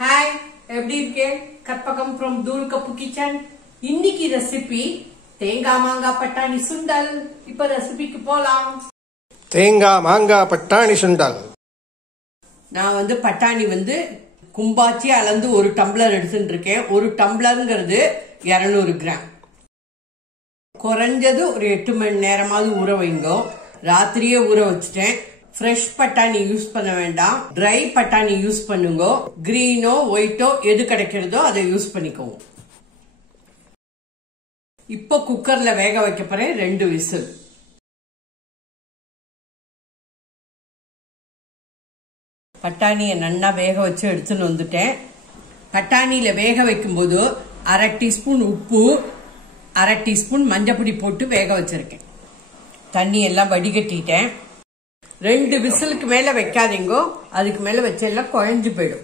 Hi, எப்படி இருக்கேன்? Karpagam from Thoolkappu kitchen. இன்னைக்கு ரெசிபி தேங்காய் மாங்காய் பட்டாணி சுண்டல். இப்ப ரெசிபிக்கு போலாம். தேங்காய் மாங்காய் பட்டாணி சுண்டல். நான் பட்டாணி கும்பாச்சி அளந்து ஒரு டம்ளர் எடுத்துட்டு இருக்கேன். ஒரு டம்ளர்ங்கிறது 200 கிராம். குறைஞ்சது ஒரு 8 மணி நேரமாவது ஊற வைங்க. ராத்திரியே ஊற வச்சுட்டேன். ஃப்ரெஷ் பட்டாணி யூஸ் பண்ண வேண்டாம், ட்ரை பட்டாணி யூஸ் பண்ணுங்க. கிரீனோ ஒயிட்டோ எது கிடைக்கிறதோ அதை யூஸ் பண்ணிக்கோங்க. இப்போ குக்கர்ல வேக வைக்க போறேன். 2 விசில். பட்டாணியை நல்லா வேக வச்சு எடுத்துன்னு வந்துட்டேன். பட்டாணியில வேக வைக்கும் போது 1/2 டீஸ்பூன் உப்பு, 1/2 டீஸ்பூன் மஞ்சப்பொடி போட்டு வேக வச்சிருக்கேன். தண்ணி எல்லாம் வடிகட்டிட்டேன். 2 விசிலுக்கு மேல வைக்காதீங்க, அதுக்கு மேல வச்செல்லாம் குழஞ்சு போயிடும்.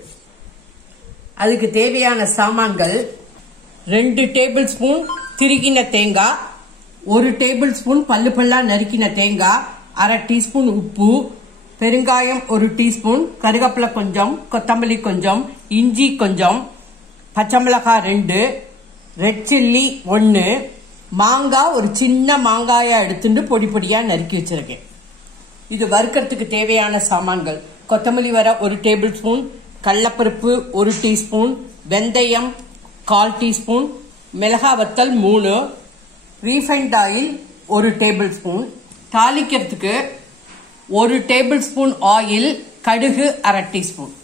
அதுக்கு தேவையான சாமான்கள்: 2 டேபிள் ஸ்பூன் திருகின தேங்காய், 1 டேபிள் ஸ்பூன் பல்லு பல்லா நறுக்கின தேங்காய், 1/2 டீஸ்பூன் உப்பு, பெருங்காயம் 1 டீஸ்பூன், கருவேப்பிலை கொஞ்சம், கொத்தமல்லி கொஞ்சம், இஞ்சி கொஞ்சம், பச்சை மிளகாய் 2, ரெட் சில்லி 1, மாங்காய் ஒரு சின்ன மாங்காயா எடுத்துட்டு பொடி பொடியா நறுக்கி வச்சிருக்கேன். இது வறுக்கிறதுக்கு தேவையான சாமான்கள்: கொத்தமல்லி வர 1 டேபிள் ஸ்பூன், கடலைப்பருப்பு 1 டீஸ்பூன், வெந்தயம் 1/4 டீஸ்பூன், மிளகாய் வத்தல் 3, ரீஃபைண்ட் ஆயில் 1 டேபிள் ஸ்பூன், தாளிக்கிறதுக்கு 1 டேபிள் ஸ்பூன் ஆயில், கடுகு 1/2 டீஸ்பூன்.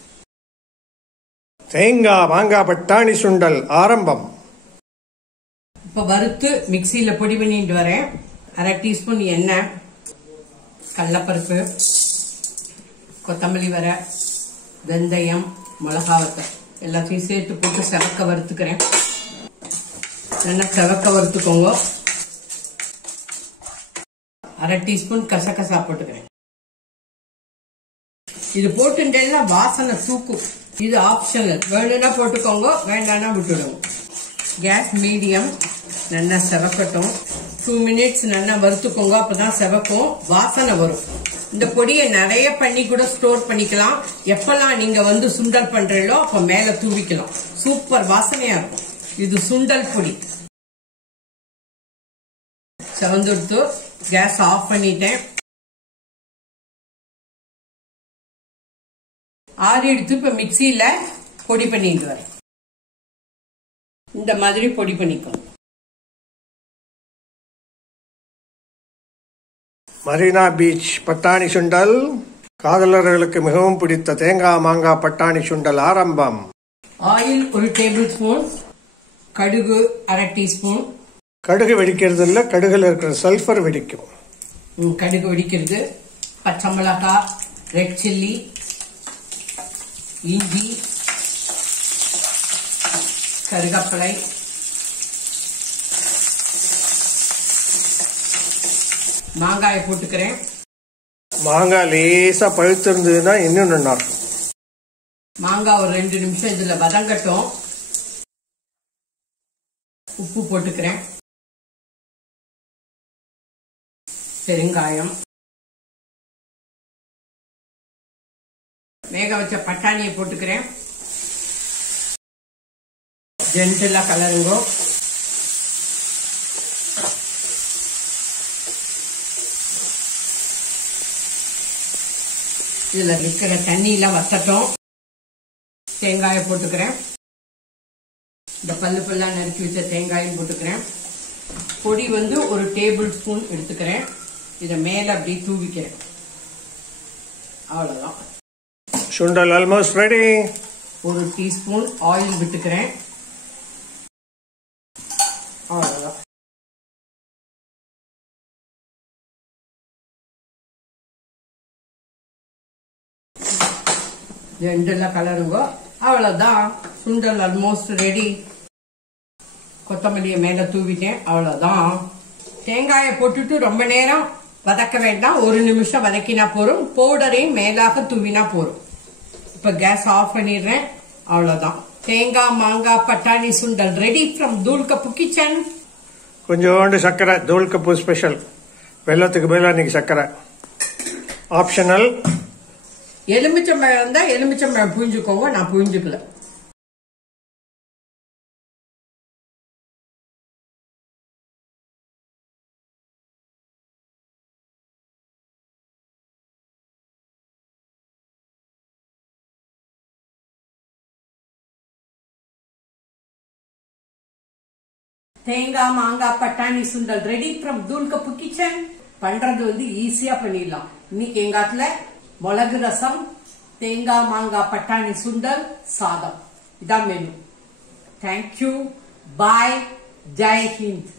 தேங்காய் மாங்காய் பட்டாணி சுண்டல் ஆரம்பம். இப்ப வறுத்து மிக்சியில பொடி பண்ணிட்டு வரேன். 1/2 டீஸ்பூன் எண்ணெய், கடலைப்பருப்பு, கொத்தமல்லி வர, வெந்தயம், மிளகாய் வத்தல் எல்லாத்தையும் சேர்த்து போட்டு செவக்க வறுத்துக்கிறேன். நல்லா செவக்க வறுத்துக்கோங்க. 1/2 டீஸ்பூன் கசகசா போட்டுக்கிறேன். இது போட்டுட்டேன்னா வாசனை தூக்கும். இது ஆப்ஷனல், வேணும்னா போட்டுக்கோங்க, வேண்டாம்னா விட்டுடுங்க. Gas medium. நல்லா செவக்கட்டும். 2 மினிட்ஸ் நல்லா வறுத்துக்கோங்க, அப்பதான் செவக்கும், வாசனை வரும். இந்த பொடியை நிறைய பண்ணி கூட ஸ்டோர் பண்ணிக்கலாம். எப்பெல்லாம் நீங்க சுண்டல் பண்றீங்களோ அப்ப மேல தூவிக்கலாம். சூப்பர் வாசனையா இருக்கும். இது சுண்டல் பொடி. செவந்துடுத்து. கேஸ் ஆஃப் பண்ணிட்டேன். ஆறி எடுத்து இப்ப மிக்சியில பொடி பண்ணிட்டு வரேன். இந்த மாதிரி பொடி பண்ணிக்கணும். மரீனா பீச் பட்டாணி சுண்டல். காதலர்களுக்கு மிகவும் பிடித்த தேங்காய் மாங்காய் பட்டாணி சுண்டல் ஆரம்பம். ஆயில் 1 டேபிள் ஸ்பூன், கடுகு 1/2 டீஸ்பூன். கடுகு வெடிக்கிறது இல்ல, கடுகுல இருக்கிற சல்பர் வெடிக்கும். கடுகு வெடிக்கிறது. பச்சை மிளகாய், ரெட் சில்லி, இஞ்சி, கருவேப்பிலை, மாங்காயை போட்டுக்கிறேன். மாங்காய் லேசா பழுத்து இருந்ததுன்னா இன்னும் நல்லா இருக்கும். மாங்காய் ஒரு 2 நிமிஷம் இதுல வதங்கட்டும். உப்பு போட்டுக்கிறேன். பெருங்காயம், வேக வச்ச பட்டாணியை போட்டுக்கிறேன். ஜென்டிலா கலருங்கோ. இதுல இருக்கிற தண்ணி எல்லாம் வத்தட்டும். தேங்காயை போட்டுக்கிறேன். இந்த பல்லு பல்லா நறுக்கி வச்ச தேங்காயும் போட்டுக்கிறேன். பொடி 1 டேபிள் ஸ்பூன் எடுத்துக்கிறேன். இத மேல அப்படியே தூவிக்கிறேன். அவ்வளவுதான். சுண்டல் ஆல்மோஸ்ட் ரெடி. 1 டீஸ்பூன் ஆயில் விட்டுக்கிறேன். அவ்வளவுதான். ஜென்டிலா கலருங்க. அவ்வளவுதான். சுண்டல் ஆல்மோஸ்ட் ரெடி. கொத்தமல்லியை மேல தூவிட்டேன். அவ்வளவுதான். தேங்காயை போட்டுட்டு ரொம்ப நேரம் வதக்க வேண்டாம். 1 நிமிஷம் வதக்கினா போறோம். பவுடரையும் மேலாக தூவினா போறோம். இப்ப கேஸ் ஆஃப் பண்ணிடுறேன். அவ்வளவுதான். தேங்காய் மாங்காய் பட்டாணி சுண்டல் ரெடி ஃப்ரம் தூள்கப்பு கிச்சன். கொஞ்சோண்டு சர்க்கரை, தூள்கப்பு ஸ்பெஷல். வெள்ளத்துக்கு பதிலாக இன்னைக்கு சர்க்கரை ஆப்ஷனல். எலுமிச்சம்பழம் இருந்தா எலுமிச்சம்பழம் புழிஞ்சுக்கோங்க, நான் புழிஞ்சுக்கல. தேங்காய் மாங்காய் பட்டாணி சுண்டல் ரெடி ஃப்ரம் தூள் கப்பு கிச்சன். பண்றது வந்து ஈஸியா பண்ணிடலாம். இன்னைக்கு எங்க ஆத்துல மிளகு ரசம், தேங்காய் மாங்காய் பட்டாணி சுண்டல், சாதம், இதான் மெனு. தேங்க்யூ. பாய். ஜெய் ஹிந்த்.